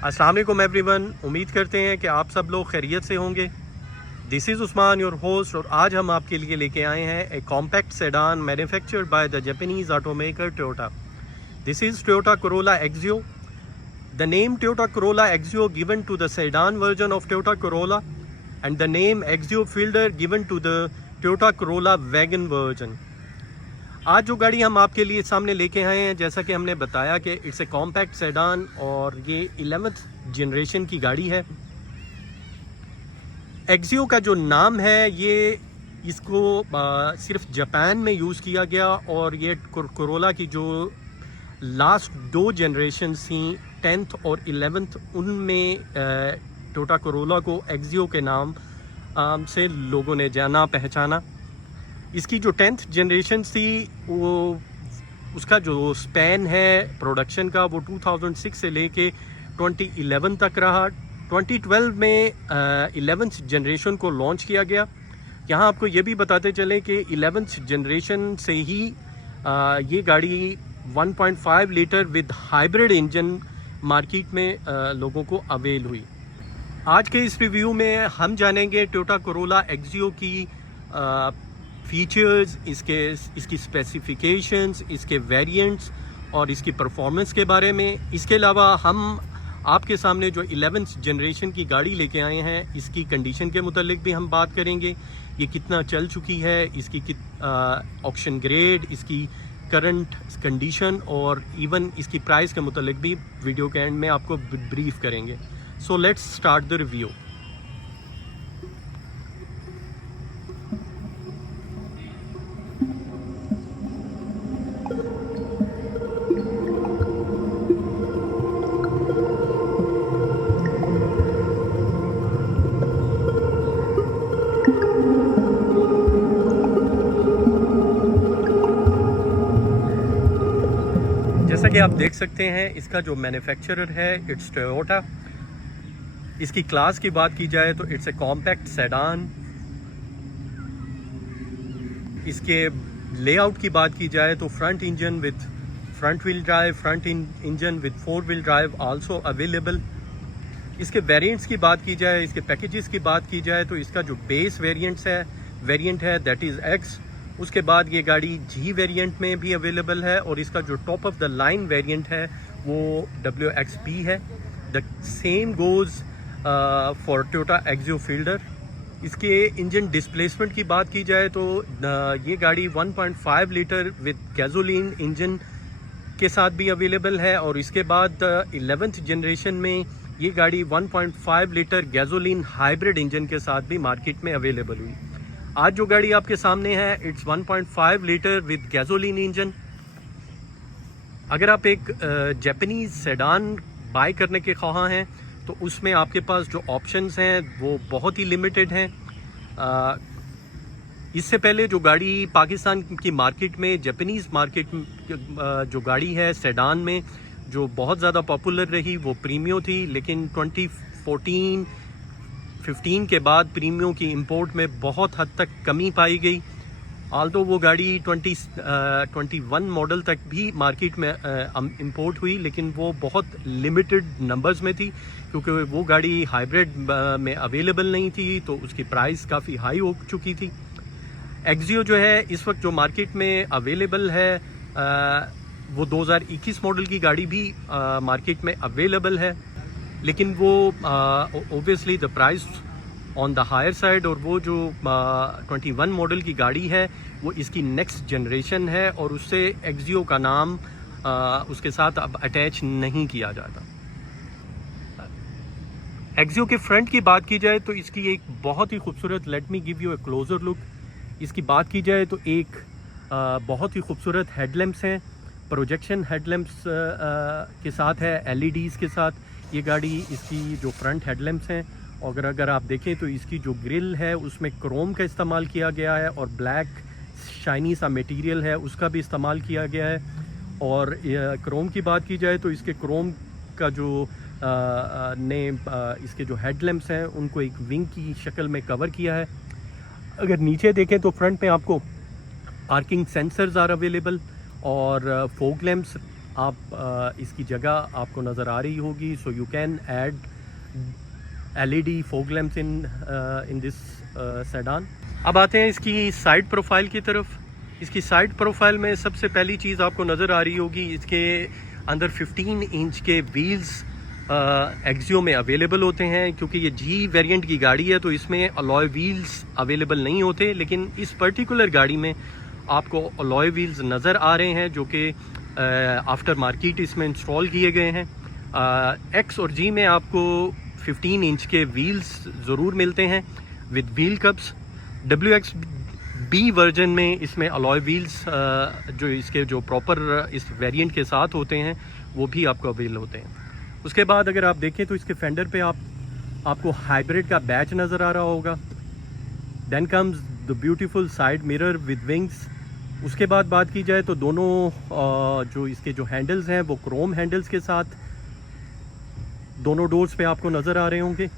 अस्सलाम वालेकुम एवरीवन, उम्मीद करते हैं कि आप सब लोग खैरियत से होंगे। This is Usman your host और आज हम आपके लिए लेके आए हैं a compact sedan manufactured by the Japanese automaker Toyota. This is Toyota Corolla Axio. The name Toyota Corolla Axio given to the sedan version of Toyota Corolla and the name Axio Fielder given to the Toyota Corolla wagon version। आज जो गाड़ी हम आपके लिए सामने लेके आए हैं, जैसा कि हमने बताया कि इट्स ए कॉम्पैक्ट सेडान और ये 11th जनरेशन की गाड़ी है। एक्सियो का जो नाम है ये इसको सिर्फ जापान में यूज़ किया गया और ये कोरोला की जो लास्ट दो जनरेशन थी 10th और 11th, उनमें टोयोटा कोरोला को एक्सियो के नाम से लोगों ने जाना पहचाना। इसकी जो 10th जनरेशन थी वो उसका जो स्पैन है प्रोडक्शन का वो 2006 से लेके 2011 तक रहा। 2012 में 11th जनरेशन को लॉन्च किया गया। यहाँ आपको ये भी बताते चले कि 11th जनरेशन से ही ये गाड़ी 1.5 litre with hybrid engine market में लोगों को अवेल हुई। आज के इस रिव्यू में हम जानेंगे टोयोटा कोरोला एक्सियो की फीचर्स, इसकी स्पेसिफिकेशंस, इसके वेरिएंट्स और इसकी परफॉर्मेंस के बारे में। इसके अलावा हम आपके सामने जो 11th जनरेशन की गाड़ी लेके आए हैं इसकी कंडीशन के मुतालिक भी हम बात करेंगे। ये कितना चल चुकी है, इसकी ऑक्शन ग्रेड, इसकी करंट कंडीशन और इवन इसकी प्राइस के मुतालिक भी वीडियो के एंड में आपको ब्रीफ करेंगे। So let's start the review. जैसा कि आप देख सकते हैं इसका जो मैन्युफैक्चरर है इट्स टोयोटा। इसकी क्लास की बात की जाए तो इट्स ए कॉम्पैक्ट सेडान। इसके लेआउट की बात की जाए तो front engine with front wheel drive, front engine with 4 wheel drive also available. इसके वेरिएंट्स की बात की जाए, इसके पैकेजेस की बात की जाए तो इसका जो बेस वेरिएंट है दैट इज़ एक्स। उसके बाद ये गाड़ी जी वेरिएंट में भी अवेलेबल है और इसका जो top of the line variant है वो WXP है। The same goes for Toyota Axio Fielder. इसके इंजन डिस्प्लेसमेंट की बात की जाए तो ये गाड़ी 1.5 लीटर विद गैसोलीन इंजन के साथ भी अवेलेबल है और इसके बाद 11th जनरेशन में ये गाड़ी 1.5 लीटर गैसोलीन हाइब्रिड इंजन के साथ भी मार्केट में अवेलेबल हुई। आज जो गाड़ी आपके सामने है it's 1.5 litre with gasoline engine. अगर आप एक जापानीज सेडान बाय करने के ख्वाह हैं तो उसमें आपके पास जो ऑप्शंस हैं वो बहुत ही लिमिटेड हैं। इससे पहले जो गाड़ी पाकिस्तान की मार्केट में, जापानीज मार्केट जो गाड़ी है सेडान में जो बहुत ज़्यादा पॉपुलर रही वो प्रीमियो थी, लेकिन 2014-15 के बाद प्रीमियो की इंपोर्ट में बहुत हद तक कमी पाई गई। आल्दो वो गाड़ी 2021 मॉडल तक भी मार्केट में इंपोर्ट हुई, लेकिन वो बहुत लिमिटेड नंबर्स में थी क्योंकि वो गाड़ी हाइब्रिड में अवेलेबल नहीं थी तो उसकी प्राइस काफ़ी हाई हो चुकी थी। एक्सियो जो है इस वक्त जो मार्केट में अवेलेबल है वो 2021 मॉडल की गाड़ी भी मार्केट में अवेलेबल है, लेकिन वो obviously the price on the higher side और वो जो 21 मॉडल की गाड़ी है वो इसकी नेक्स्ट जनरेशन है और उससे एक्सियो का नाम उसके साथ अब अटैच नहीं किया जाता। एक्सियो के फ्रंट की बात की जाए तो इसकी एक बहुत ही खूबसूरत, late me give U A closure look. इसकी बात की जाए तो एक बहुत ही खूबसूरत हेडलैम्प्स हैं, प्रोजेक्शन हेडलैम्प्स के साथ है, LEDs के साथ ये गाड़ी। इसकी जो फ्रंट हेडलैम्प्स हैं और अगर आप देखें तो इसकी जो ग्रिल है उसमें क्रोम का इस्तेमाल किया गया है और ब्लैक शाइनी सा मटेरियल है उसका भी इस्तेमाल किया गया है। और क्रोम की बात की जाए तो इसके क्रोम का जो इसके जो हेडलैम्प्स हैं उनको एक विंग की शक्ल में कवर किया है। अगर नीचे देखें तो फ्रंट में आपको पार्किंग सेंसर्स आर अवेलेबल और फोग लैंप्स आप इसकी जगह आपको नज़र आ रही होगी। So you can add LED fog lamps in this sedan. अब आते हैं इसकी साइड प्रोफाइल की तरफ। इसकी साइड प्रोफाइल में सबसे पहली चीज़ आपको नज़र आ रही होगी, इसके अंदर 15 इंच के व्हील्स एक्सियो में अवेलेबल होते हैं। क्योंकि ये जी वेरिएंट की गाड़ी है तो इसमें अलॉय व्हील्स अवेलेबल नहीं होते, लेकिन इस पर्टिकुलर गाड़ी में आपको अलॉय व्हील्स नज़र आ रहे हैं जो कि आफ्टर मार्केट इसमें इंस्टॉल किए गए हैं। एक्स और जी में आपको 15 इंच के व्हील्स ज़रूर मिलते हैं with wheel cups. WXB version में इसमें अलॉय व्हील्स जो इसके जो प्रॉपर इस वेरिएंट के साथ होते हैं वो भी आपको अवेल होते हैं। उसके बाद अगर आप देखें तो इसके फेंडर पे आपको हाइब्रिड का बैच नज़र आ रहा होगा। Then comes the beautiful side mirror with wings. उसके बाद बात की जाए तो दोनों जो इसके जो हैंडल्स हैं वो क्रोम हैंडल्स के साथ दोनों डोर्स पे आपको नज़र आ रहे होंगे।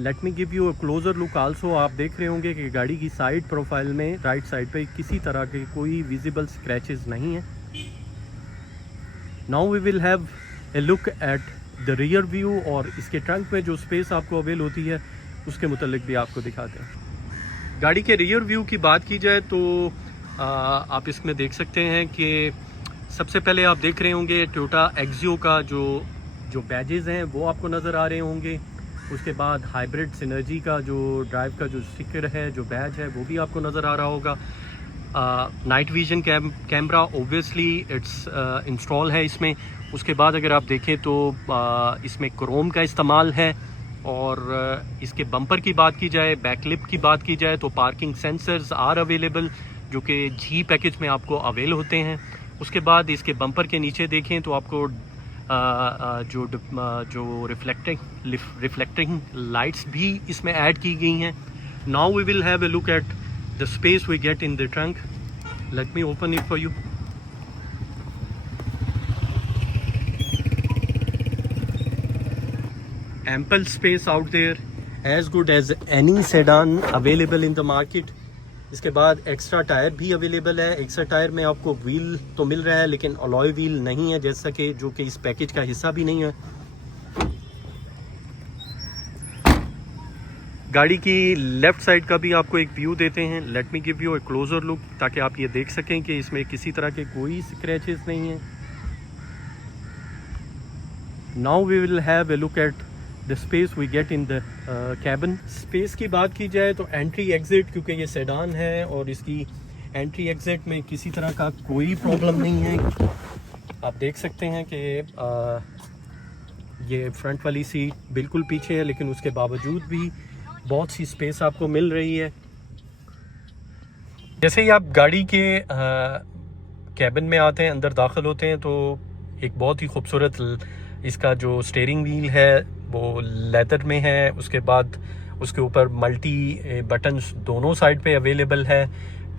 Let me give you a closer look also. आप देख रहे होंगे कि गाड़ी की साइड प्रोफाइल में राइट साइड पे किसी तरह के कोई विजिबल स्क्रैचेस नहीं है। Now we will have a look at the rear view, और इसके ट्रंक में जो स्पेस आपको अवेल होती है उसके मुतल्लिक भी आपको दिखाते हैं। गाड़ी के रियर व्यू की बात की जाए तो आप इसमें देख सकते हैं कि सबसे पहले आप देख रहे होंगे टोयोटा एक्सियो का जो बैजेस हैं वो आपको नज़र आ रहे होंगे। उसके बाद हाइब्रिड सिनर्जी का जो ड्राइव का जो स्टिकर है, जो बैज है, वो भी आपको नज़र आ रहा होगा। Night vision camera obviously it's install है इसमें। उसके बाद अगर आप देखें तो इसमें क्रोम का इस्तेमाल है। और इसके बम्पर की बात की जाए, बैकलिप की बात की जाए तो पार्किंग सेंसर्स आर अवेलेबल जो कि जी पैकेज में आपको अवेल होते हैं। उसके बाद इसके बम्पर के नीचे देखें तो आपको जो रिफ्लेक्टिंग लाइट्स भी इसमें ऐड की गई हैं। Now we will have a look at the space we get in the trunk. Let me open it for you. ample space out there, as good as any sedan available in the market। इसके बाद extra tyre भी available है। Extra tyre में आपको wheel तो मिल रहा है लेकिन अलॉय व्हील नहीं है, जैसा कि जो कि इस पैकेज का हिस्सा भी नहीं है। गाड़ी की लेफ्ट साइड का भी आपको एक व्यू देते हैं। Late me give U A closure look ताकि आप ये देख सकें कि इसमें किसी तरह के कोई स्क्रैचेस नहीं हैं। Now we will have a look at the space we get in the cabin. Space की बात की जाए तो एंट्री एग्जिट, क्योंकि ये सेडान है और इसकी एंट्री एग्जिट में किसी तरह का कोई प्रॉब्लम नहीं है। आप देख सकते हैं कि ये फ्रंट वाली सीट बिल्कुल पीछे है, लेकिन उसके बावजूद भी बहुत सी स्पेस आपको मिल रही है। जैसे ही आप गाड़ी के कैबिन में आते हैं, अंदर दाखिल होते हैं, तो एक बहुत ही खूबसूरत इसका जो स्टीयरिंग व्हील है वो लेदर में है। उसके बाद उसके ऊपर मल्टी बटन्स दोनों साइड पे अवेलेबल है।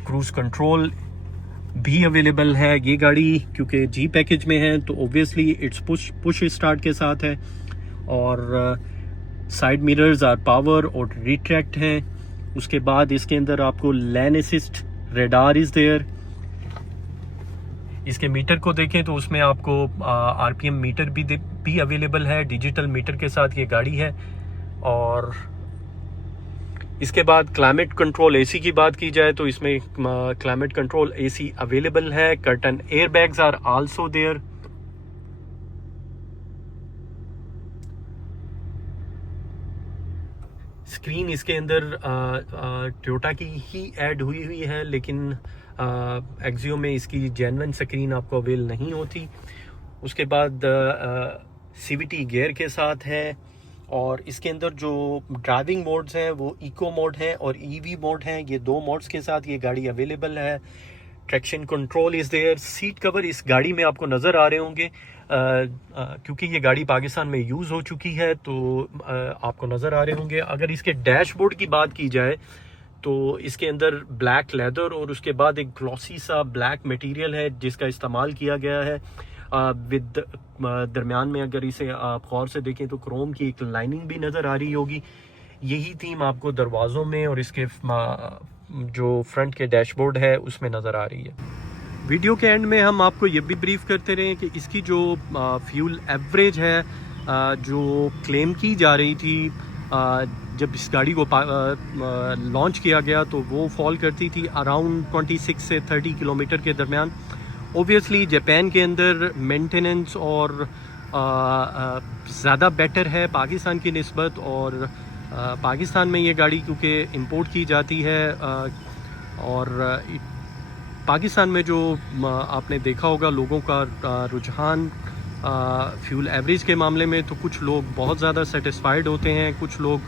क्रूज़ कंट्रोल भी अवेलेबल है। ये गाड़ी क्योंकि जी पैकेज में है तो ओब्वियसली इट्स पुश स्टार्ट के साथ है। और साइड मिरर्स आर पावर और रिट्रैक्ट हैं। उसके बाद इसके अंदर आपको lane assist radar is there. इसके मीटर को देखें तो उसमें आपको RPM मीटर भी अवेलेबल है। डिजिटल मीटर के साथ ये गाड़ी है। और इसके बाद क्लाइमेट कंट्रोल AC की बात की जाए तो इसमें क्लाइमेट कंट्रोल AC अवेलेबल है। Curtain air bags are also there. Screen इसके अंदर टोयोटा की ही ऐड हुई है, लेकिन एक्सियो में इसकी जेन्युइन स्क्रीन आपको अवेल नहीं होती। उसके बाद CVT गियर के साथ है। और इसके अंदर जो ड्राइविंग मोड्स हैं वो इको मोड है और EV मोड है। ये दो मोड्स के साथ ये गाड़ी अवेलेबल है। Traction control is there. Seat cover इस गाड़ी में आपको नज़र आ रहे होंगे। क्योंकि ये गाड़ी पाकिस्तान में यूज़ हो चुकी है तो आपको नज़र आ रहे होंगे। अगर इसके डैशबोर्ड की बात की जाए तो इसके अंदर ब्लैक लेदर और उसके बाद एक ग्लॉसी सा ब्लैक मटेरियल है जिसका इस्तेमाल किया गया है। विद दरमियान में अगर इसे आप गौर से देखें तो क्रोम की एक लाइनिंग भी नज़र आ रही होगी। यही थीम आपको दरवाज़ों में और इसके जो फ्रंट के डैशबोर्ड है उसमें नज़र आ रही है। वीडियो के एंड में हम आपको ये भी ब्रीफ करते रहे कि इसकी जो फ्यूल एवरेज है जो क्लेम की जा रही थी जब इस गाड़ी को लॉन्च किया गया तो वो फॉल करती थी अराउंड 26 से 30 किलोमीटर के दरमियान। ओबियसली जापान के अंदर मेंटेनेंस और ज़्यादा बेटर है पाकिस्तान की निस्बत, और पाकिस्तान में ये गाड़ी क्योंकि इंपोर्ट की जाती है और पाकिस्तान में जो आपने देखा होगा लोगों का रुझान फ्यूल एवरेज के मामले में, तो कुछ लोग बहुत ज़्यादा सेटिस्फाइड होते हैं, कुछ लोग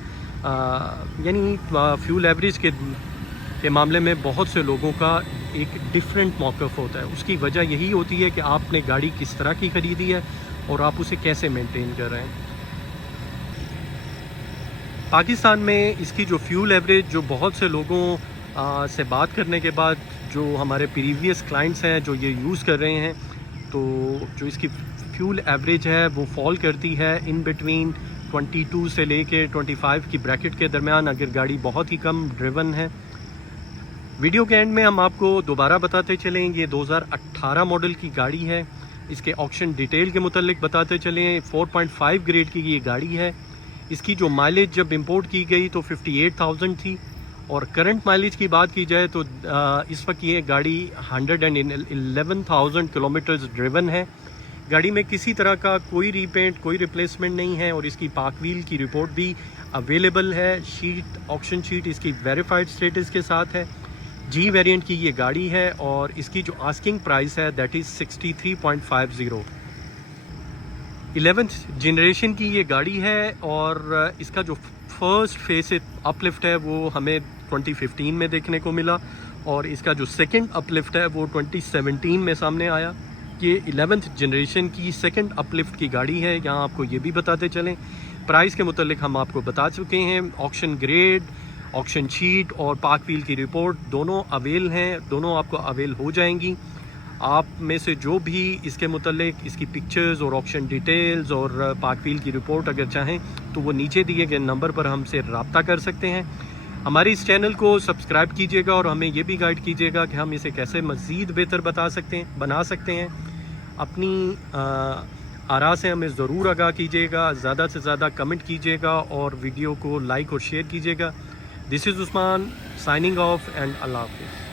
यानी फ्यूल एवरेज के मामले में बहुत से लोगों का एक डिफरेंट मौक़िफ़ होता है। उसकी वजह यही होती है कि आपने गाड़ी किस तरह की ख़रीदी है और आप उसे कैसे मेंटेन कर रहे हैं। पाकिस्तान में इसकी जो फ्यूल एवरेज, जो बहुत से लोगों से बात करने के बाद जो हमारे प्रीवियस क्लाइंट्स हैं जो ये यूज़ कर रहे हैं, तो जो इसकी फ्यूल एवरेज है वो फॉल करती है इन बिटवीन 22 से लेके 25 की ब्रैकेट के दरमियान, अगर गाड़ी बहुत ही कम ड्रिवन है। वीडियो के एंड में हम आपको दोबारा बताते चलें, ये 2018 मॉडल की गाड़ी है। इसके ऑक्शन डिटेल के मुतालिक बताते चलें, 4.5 ग्रेड की ये गाड़ी है। इसकी जो माइलेज जब इंपोर्ट की गई तो 58,000 थी, और करंट माइलेज की बात की जाए तो इस वक्त ये गाड़ी 111,000 किलोमीटर्स ड्रिवन है। गाड़ी में किसी तरह का कोई रीपेंट, कोई रिप्लेसमेंट नहीं है, और इसकी पार्क व्हील की रिपोर्ट भी अवेलेबल है। शीट, ऑक्शन शीट इसकी वेरीफाइड स्टेटस के साथ है। जी वेरिएंट की ये गाड़ी है और इसकी जो आस्किंग प्राइस है दैट इज़ 63.50। 11th जनरेशन की ये गाड़ी है, और इसका जो फर्स्ट फेस अपलिफ्ट है वो हमें 2015 में देखने को मिला, और इसका जो सेकंड अपलिफ्ट है वो 2017 में सामने आया। ये 11th जनरेशन की सेकंड अपलिफ्ट की गाड़ी है। यहाँ आपको ये भी बताते चलें, प्राइस के मुतालिक हम आपको बता चुके हैं। ऑक्शन ग्रेड, ऑक्शन शीट और पार्क व्हील की रिपोर्ट दोनों अवेल हैं, दोनों आपको अवेल हो जाएंगी। आप में से जो भी इसके मुतालिक इसकी पिक्चर्स और ऑक्शन डिटेल्स और पार्क व्हील की रिपोर्ट अगर चाहें तो वो नीचे दिए गए नंबर पर हमसे रब्ता कर सकते हैं। हमारे इस चैनल को सब्सक्राइब कीजिएगा और हमें ये भी गाइड कीजिएगा कि हम इसे कैसे मज़ीद बेहतर बना सकते हैं। अपनी आरा से हमें ज़रूर आगाह कीजिएगा, ज़्यादा से ज़्यादा कमेंट कीजिएगा और वीडियो को लाइक और शेयर कीजिएगा। This is Usman signing off, and अल्लाह हाफ़िज़।